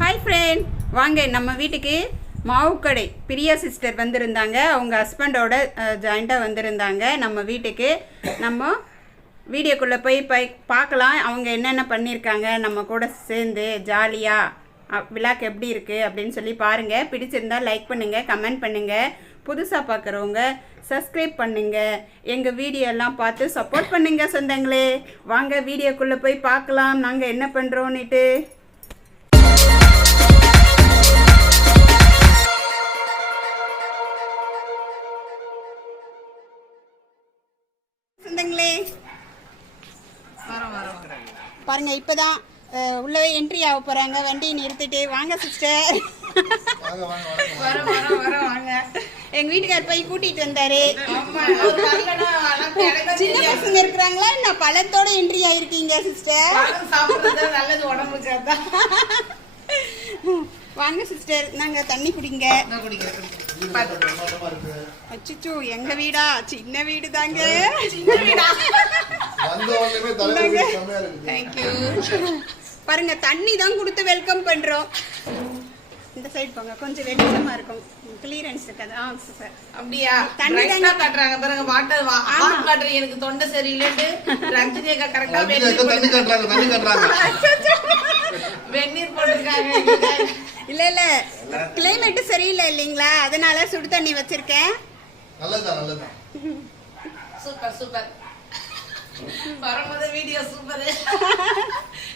Hi friend, வாங்க நம்ம வீட்டுக்கு மாவுக்கடை பிரியா சிஸ்டர் வந்திருந்தாங்க. அவங்க ஹஸ்பண்டோட ஜாயிண்ட்டாக வந்திருந்தாங்க நம்ம வீட்டுக்கு. நம்ம வீடியோக்குள்ளே போய் பார்க்கலாம் அவங்க என்னென்ன பண்ணியிருக்காங்க. நம்ம கூட சேர்ந்து ஜாலியாக விழாக்கு எப்படி இருக்குது அப்படின்னு சொல்லி பாருங்கள். பிடிச்சிருந்தால் லைக் பண்ணுங்கள், கமெண்ட் பண்ணுங்கள். புதுசாக பார்க்குறவங்க சப்ஸ்கிரைப் பண்ணுங்கள். எங்கள் வீடியோலாம் பார்த்து சப்போர்ட் பண்ணுங்கள் சொந்தங்களே. வாங்க வீடியோக்குள்ளே போய் பார்க்கலாம் நாங்கள் என்ன பண்ணுறோன்னுட்டு. சொந்தங்களே பாருங்க, இப்போதான் உள்ளவே என்ட்ரி ஆக போகிறாங்க. வண்டியை நிறுத்திட்டு வாங்க சிஸ்டர். வாங்க. எங்க வீட்டுக்கார் போய் கூட்டிட்டு வந்தாரு. சின்ன பசங்க இருக்கிறாங்களா? நான் பழத்தோட என்ட்ரி ஆயிருக்கீங்க சிஸ்டர். நல்லது உடம்புக்கு. வாங்க சிஸ்டர், நாங்க தண்ணி குடிங்க. அச்சோ, எங்க வீடா? சின்ன வீடு தாங்க. பாருங்க, தண்ணி தான் கொடுத்து வெல்கம் பண்றோம். இந்த சைடு போங்க, கொஞ்சம் வெளிச்சமா இருக்கும், கிளியரன்ஸ் இருக்காது. சூப்பர். அப்படியா? தண்ணி தான் காட்றாங்க பாருங்க. வாட்டர் ஆன் காட்ற. எனக்கு தொண்டை சரியில்லைன்னு ரஞ்சினி அக்கா கரெக்ட்டா தண்ணி காட்றாங்க. வெந்நீர் போட்டுருக்காங்க. இல்ல கிளைமேட் சரியில்லை இல்லீங்களா, அதனால சுடு தண்ணி வச்சிருக்கேன். நல்லதா. சூப்பர். வரும்போது வீடியோ சூப்பர்.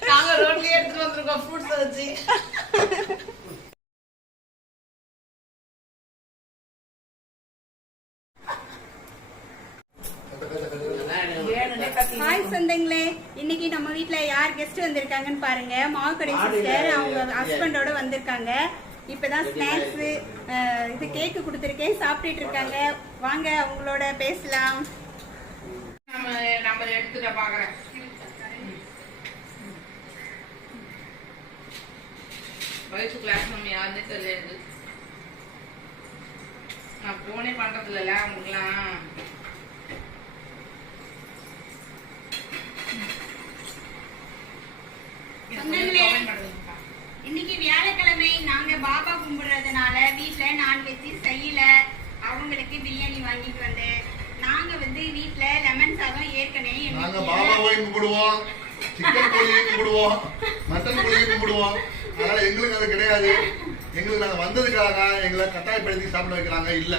நாங்க ரோட்லயே எடுத்துட்டு வந்திருக்கோம் ஃப்ரூட்ஸ் வச்சு. ஹாய் சொந்தங்களே, இன்னைக்கு நம்ம வீட்ல யார் கெஸ்ட் வந்திருக்காங்கன்னு பாருங்க. மாவுக்கடை சிஸ்டர் அவங்க ஹஸ்பண்டோட வந்திருக்காங்க. இப்பதான் ஸ்நாக்ஸ் இது கேக்கு கொடுத்துருக்கேன், சாப்பிட்டுட்டு இருக்காங்க. வாங்க அவங்களோட பேசலாம். நம்ம எடுத்துட்ட பாக்குறேன். வயசு கிளாஸ் நம்ம யாருன்னே தெரியாது. நான் போனே பண்றது இல்ல அவங்களுக்குலாம். இன்னைக்கு வியாழக்கிழமை, நாங்க பாபா கும்பிடுறதுனால வீட்டுல நான்வெஜ் செய்யல. அவங்களுக்கு பிரியாணி வாங்கிட்டு வந்தேன். நாங்க வீட்டுல லெமன் சாதம் ஏற்கனவே நாங்க பாபாவை கும்பிடுவோம், சிக்கன் கோழியை கும்பிடுவோம், மட்டன் கோழியை கும்பிடுவோம். அதனால எங்களுக்கு அது கிடையாது. எங்களுக்கு நாங்க வந்ததுக்காக எங்களை கட்டாயப்படுத்தி சாப்பிட வைக்கிறாங்க. இல்ல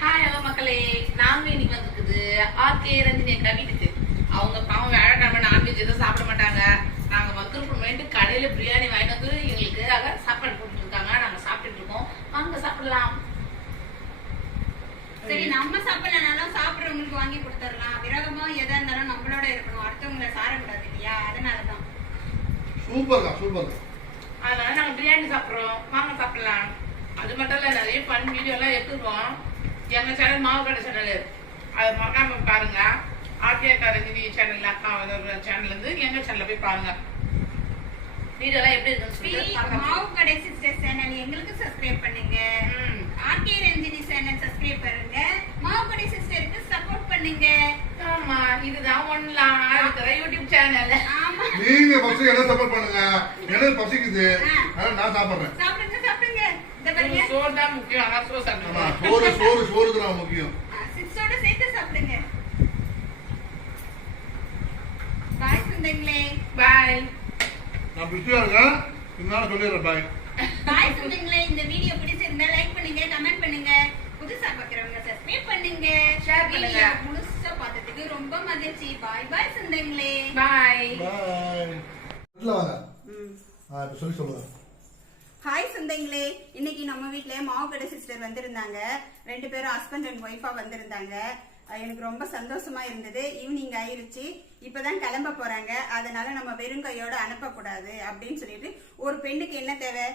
ஹாய் ஹலோ மக்களே, நாங்க இன்னைக்கு வந்துருக்குது ஆர்கே ரஞ்சினி அக்கா வீட்டுக்கு. அவங்க பாவம் வேலைக்கிழமை நான்வெஜ் எதுவும் சாப்பிட மாட்டாங்க. நாங்க வந்திருக்கோம், கடையில பிரியாணி வாங்கிட்டு வந்து எங்களுக்காக சாப்பாடு போட்டு இருக்காங்க. நாங்க சாப்பிட்டுட்டு இருக்கோம். வாங்க சாப்பிடலாம். சரி, நம்ம சாப்பிடலனாலும் சாப்பிடுறவங்களுக்கு வாங்கி கொடுத்துடலாம். விரோதமா எதா இருந்தாலும் நம்மளோட இருக்கணும், அடுத்தவங்களை சாரக்கூடாது இல்லையா? அதனாலதான். சூப்பர். அதனால நாங்க பிரியாணி சாப்பிடுறோம். வாங்க சாப்பிடலாம். அது மட்டும் இல்ல, நிறைய ஃபன் வீடியோ எல்லாம் எடுத்துருவோம். எங்க சேனல் மாவுக்கடை சேனல், அது மறக்காம பாருங்க. ஆர்கே ரஞ்சினி சேனல் அக்கா சேனல்ல இருந்து எங்க சேனல்ல போய் பாருங்க. வீடியோ எல்லாம் எப்படி இருக்குன்னு மாவுக்கடை சிஸ்டர் சேனல் எங்களுக்கு சப்ஸ்கிரைப் பண்ணுங்க. ஆர்கே ரஞ்சினி சேனல் சப்ஸ்கிரைப் பண்ணுங்க. மாவுக்கடை சிஸ்டருக்கு சப்போர்ட் பண்ணுங்க. ஆமா, இதுதான் ஒண்ணலாம் இருக்கிற யூடியூப் சேனல். ஆமா, நீங்க ஃபர்ஸ்ட் என்ன சப்போர்ட் பண்ணுங்க. எனக்கு பசிக்குது, அதனால நான் சாப்பிடுறேன். சாப்பிடுங்க. இந்த பாருங்க, சோறு தான் முக்கியம். அதான் சோறு சாப்பிடுங்க. சோறு தான் முக்கியம். சிக்ஸோட சேர்த்து சாப்பிடுங்க. பாய் சொந்தங்களே. பாய். நான் பிஸியா இருக்கேன், இதனால சொல்லிடுறேன். பாய் சொந்தங்களே. இந்த வீடியோ பிடிச்சிருந்தா லைக் பண்ணுங்க, கமெண்ட் பண்ணுங்க. புதுசா பாக்குறவங்க சப்ஸ்கிரைப் பண்ணுங்க, ஷேர் பண்ணுங்க. முழுசா பார்த்ததுக்கு ரொம்ப மகிழ்ச்சி. பாய் சொந்தங்களே. பாய். சொல்லுங்க. ஹாய் சொந்தங்களே, இன்னைக்கு நம்ம வீட்டுல மாவுக்கடை சிஸ்டர் வந்திருந்தாங்க. 2 பேரும் ஹஸ்பண்ட் அண்ட் ஒய்ஃபா வந்திருந்தாங்க. எனக்கு ரொம்ப சந்தோஷமா இருந்தது. ஈவினிங் ஆயிருச்சு, இப்பதான் கிளம்ப போறாங்க. அதனால நம்ம வெறும் கையோட அனுப்பக்கூடாது அப்படின்னு சொல்லிட்டு, ஒரு பெண்ணுக்கு என்ன தேவை?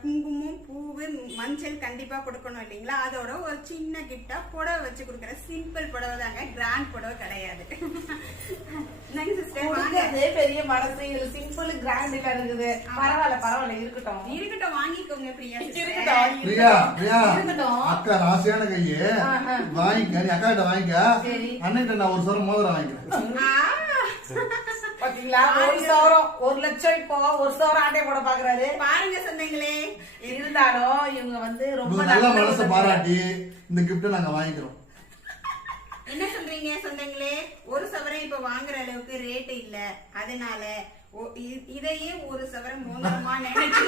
குங்குமம், பூவு, மஞ்சள் கண்டிப்பா கொடுக்கணும் இல்லைங்களா? அதோட ஒரு சின்ன கிஃப்டா புடவை வச்சு கொடுக்குற சிம்பிள் புடவை தாங்க, கிராண்ட் புடவை கிடையாது. பெரிய மனசு, சிம்பிள் கிராண்ட் இருக்குது. பரவாயில்ல இருக்கட்டும். வாங்கிக்கோங்க பிரியா. அக்கா ராசியான கையே வாங்கிக்க. நீ அக்கா கிட்ட வாங்கிக்க. அண்ணன் நான் ஒரு சரம் மோதிரம் வாங்கிக்கிறேன். பாத்தீங்களா, 1,00,000 இப்போ 1,000 ஆட்டை போட பாக்குறாரு. பாருங்க சொந்தங்களே. இருந்தாலும் இவங்க வந்து ரொம்ப நல்ல மனசை பாராட்டி இந்த கிஃப்ட்டை நாங்க வாங்கிக்கிறோம். என்ன சொல்றீங்க சொந்தங்களே? ஒரு சவரன் இப்ப வாங்குற அளவுக்கு ரேட் இல்ல, அதனால இதையே ஒரு சவரன் மோதிரமா நினைச்சு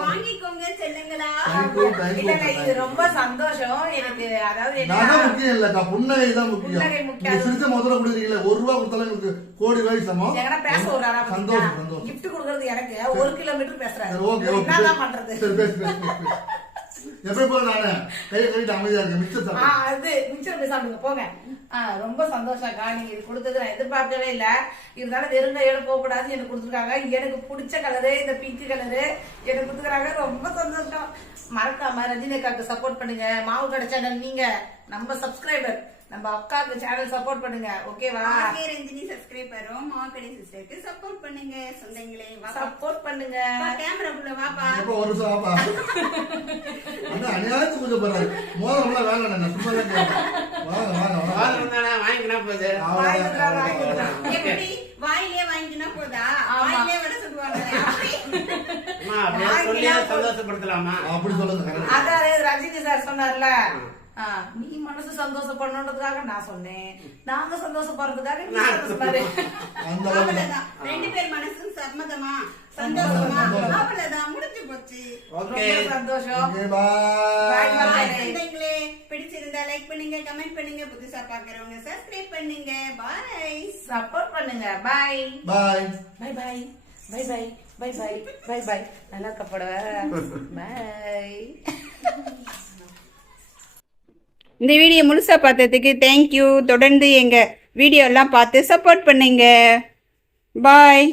வாங்கிக்கோங்க செல்லுங்களா. இது ரொம்ப சந்தோஷம் எனக்கு. அதாவது முக்கியம் இல்லக்கா, புன்னகை தான் முக்கியம். சிரிச்ச முதல்ல கொடுக்குறீங்களா, 1 ரூபா கொடுத்தாலும் எனக்கு கோடி ரூபாய் சமம். பேச விடுறாரா? சந்தோஷம் சந்தோஷம். கிஃப்ட் கொடுக்கறது எனக்கு 1 கிலோமீட்டர் பேசுறாரு. என்னதான் பண்றது? சரி பேசு. எப்படி போல நானு கையை கழிட்டு அமைதியா இருக்கு. மிச்சம் பேசாடுங்க போங்க. ரொம்ப சந்தோஷம்க்கா, நீங்க இது கொடுத்தது நான் எதிர்பார்க்கவே இல்ல. இருந்தாலும் வெறும் கையோட போக கூடாது, எனக்கு கொடுத்துருக்காங்க. எனக்கு பிடிச்ச கலரு இந்த பிங்க் கலரு எனக்கு கொடுத்துருக்காங்க. ரொம்ப சந்தோஷம். மறக்காம ரஜினி அக்காவுக்கு சப்போர்ட் பண்ணுங்க. மாவு கடை சேனல் நீங்க நம்ம சப்ஸ்கிரைபர், நம்ம அக்காவுக்கு சேனல் சப்போர்ட் பண்ணுங்க. ஓகேவா? ரஞ்சினி சப்ஸ்கிரைபரும் மாவுக்கடை சிஸ்டருக்கு சப்போர்ட் பண்ணுங்க சொந்தங்களே. சப்போர்ட் பண்ணுங்க. கேமராக்குள்ள வாப்பா. இப்போ ஒரு நிமிஷம் வாப்பா. அண்ணா அநியாயத்துக்கு கொஞ்சம் போறாரு. மோதிரம்லாம் வேணாம், நான் சும்மா தான் கேட்பேன். வாங்க வாங்க வாங்கினா போகுது. எப்படி வாயிலே வாங்கினா போதா? வாயிலே விட சொல்லுவாங்க. சந்தோஷப்படுத்தலாமா? அப்படி சொல்லுங்க. அதாவது ரஜினி சார் சொன்னார்ல, நீ மனசு சந்தோஷப்படணுன்றதுக்காக நான் சொன்னேன், நாங்க சந்தோஷப்படுறதுக்காக நீ சந்தோஷப்பாரு. அவ்வளவுதான். 2 பேர் மனசும் சம்மதமா சந்தோஷமா அவ்வளவுதான், முடிஞ்சு போச்சு. ரொம்ப சந்தோஷம். சொந்தங்களே, பிடிச்சிருந்தா லைக் பண்ணுங்க, கமெண்ட் பண்ணுங்க, புதுசா பாக்குறவங்க சப்ஸ்கிரைப் பண்ணுங்க. பாய். சப்போர்ட் பண்ணுங்க. பாய் பாய் பாய் பாய் பாய் பாய் பாய் பாய் பாய் பாய். நல்லா கப்பட பாய். இந்த வீடியோ முழுசாக பார்த்ததுக்கு தேங்க்யூ. தொடர்ந்து எங்கள் வீடியோலாம் பார்த்து சப்போர்ட் பண்ணுங்க. பாய்.